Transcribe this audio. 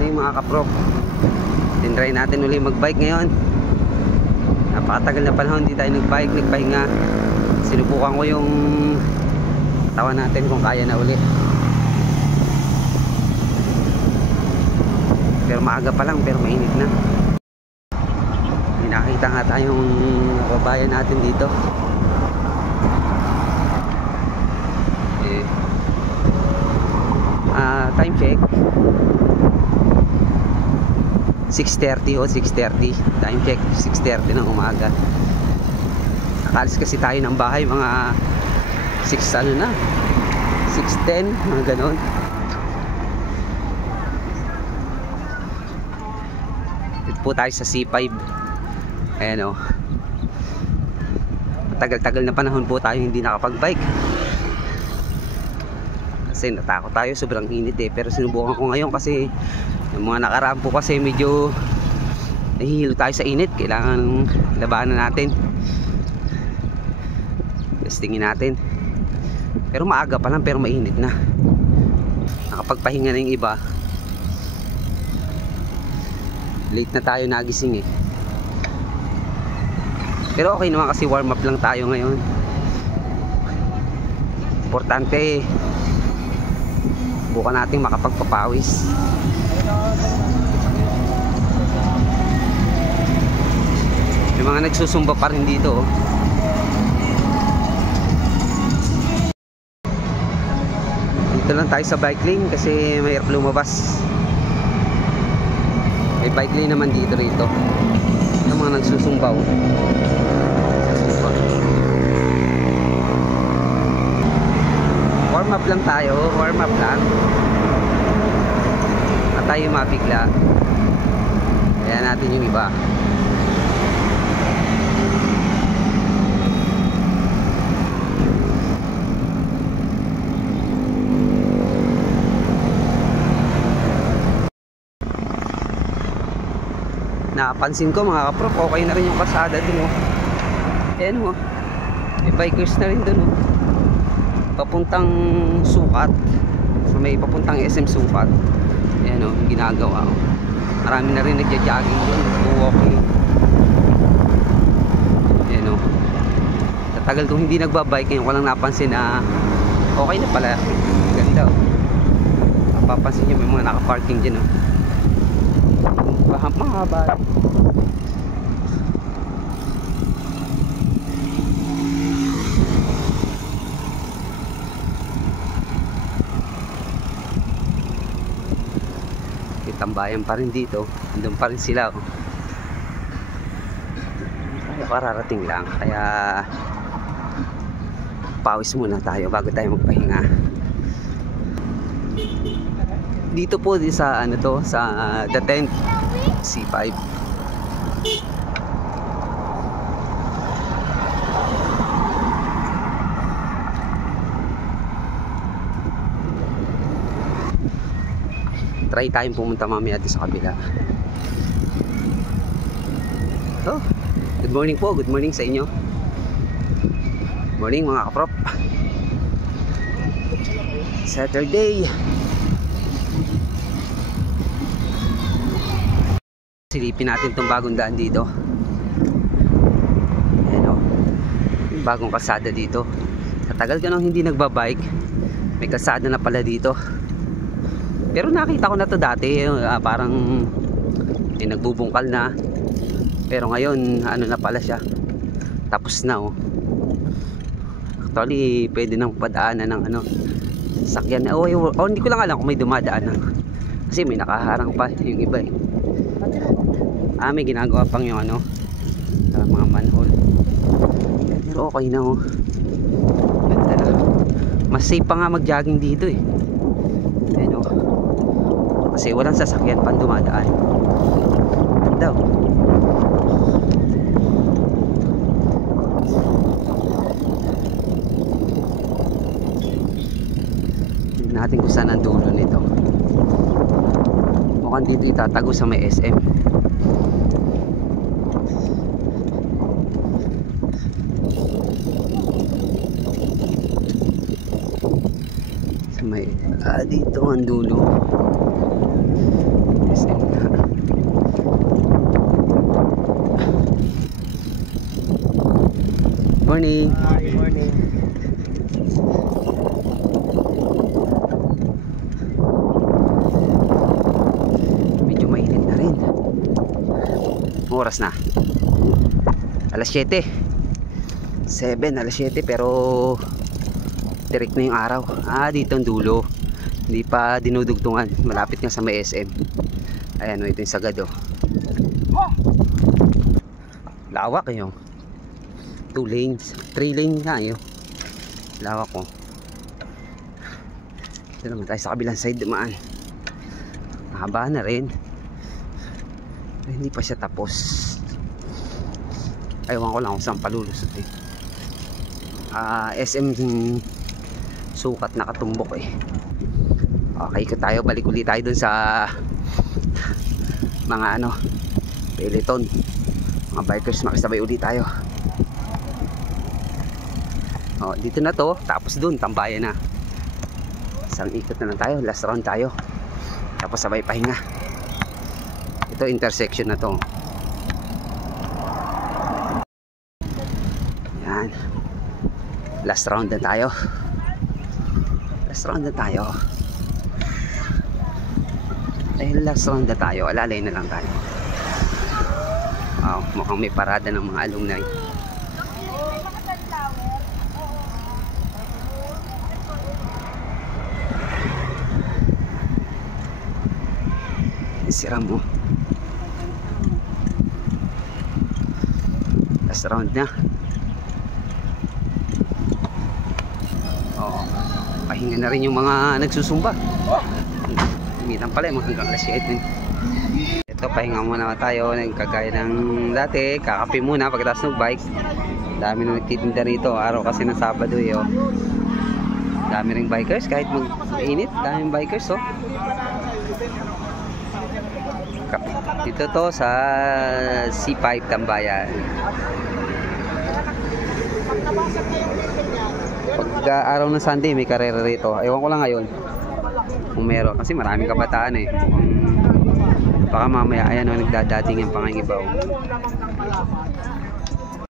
uli mga kaprop. Tinry natin uli magbike ngayon. Napakatagal na panahon hindi tayo nagbike, nagpahinga. Sinubukan ko yung katawan natin kung kaya na uli. Pero maaga pa lang, pero mainit na. May nakita nga tayong kababayan natin dito. Time check 6:30 o 6:30. Time check 6:30 ng umaga. Nakalis kasi tayo ng bahay mga 6:10 mga ganon. Dito po tayo sa C5. Ayan o, tagal-tagal na panahon po tayo hindi nakapag-bike kasi natakot tayo, sobrang init pero sinubukan ko ngayon kasi yung mga nakaraan po kasi medyo nahihilo tayo sa init. Kailangan labanan natin, testingin natin. Pero maaga pa lang pero mainit na. Nakapagpahinga na yung iba. Late na tayo nagising pero okay naman kasi warm up lang tayo ngayon. Importante bukan natin makapagpapawis. May mga nagsusumba pa rin dito Dito lang tayo sa bike lane kasi mahirap lumabas. May bike lane naman dito rito. Yung mga nagsusumbaw. Warm up lang tayo, warm up lang. At tayo mabigla. Kaya natin yung iba. Napansin ko mga kaprop, okay na rin yung kalsada dun Ayan may bikers na rin dun papuntang Sukat. So may papuntang SM Sukat. Ayan yung ginagawa Marami na rin nagja-jogging dun, walking. Ayan sa tagal kong hindi nagbabike, ngayon ko lang napansin na okay na pala. Ganda Mapapansin nyo may mga nakaparking dyan mahaba. Tambayan pa rin dito, andun pa rin sila Pararating lang, kaya pawis muna tayo bago tayo magpahinga. Dito po sa sa The Tent C5. Try tayong pumunta mamaya dito sa kabila. Good morning po, good morning sa inyo. Morning mga kaprop. Saturday. Silipin natin itong bagong daan dito. Ayan yung bagong kalsada dito. Sa tagal ka nang hindi nagbabike, may kalsada na pala dito. Pero nakita ko na to dati, parang nagbubungkal na. Pero ngayon ano na pala siya, tapos na Actually pwede nang padaanan ng sakyan. Hindi ko lang alam kung may dumadaan kasi may nakaharang pa yung iba may ginagawa pang yung mga manhole. Pero okay na ganda na. Mas safe pa nga mag-jogging dito kasi walang sasakyan pang dumadaan. Ganda Tignan natin kung saan ang dulo nito. Mukhang dito itatago sa may SM. Sa may dito ang dulo. Morning. Good morning. Medyo mainit na rin. Oras na. Alas 7. 7, alas 7 pero direct na yung araw. Dito ang dulo. Hindi pa dinudugtungan. Malapit nga sa may SM. Ayan, ito yung sagad oh. Lawak yun. 2 lanes. 3 lanes nga yun. Lawak ko. Ito naman tayo sa kabilang side dumaan. Mahaba na rin. Pero hindi pa siya tapos. Ewan ko lang kung saan palulusot eh. SM sukat nakatumbok eh. Okay ko tayo. Balik ulit tayo dun sa mga ano peloton, mga bikers. Makisabay ulit tayo. Dito na to. Tapos dun tambayan na. Isang ikot na lang tayo. Last round tayo. Tapos sabay pahinga. Ito intersection na to. Yan. Last round na tayo. Last round na tayo. Dahil last round na tayo, alalay na lang tayo. Mukhang may parada ng mga alumni. Siram mo. Last round na. Pahinga na rin yung mga nagsusumba. Mitan pala yung hanggang alas 7. Ito, pahinga muna tayo. Nagkagaya ng dati, kakape muna pagkatapos ng bike. Dami na nagtitinda rito. Araw kasi ng Sabado eh. Dami ring bikers kahit mag-init. Daming bikers oh. Dito to sa C5 Tambayan. Pag araw ng Sunday may karera rito. Ewan ko lang ngayon kung meron, kasi maraming kabataan eh. Baka mamaya ayan o, nagdadating yung pangangibaw.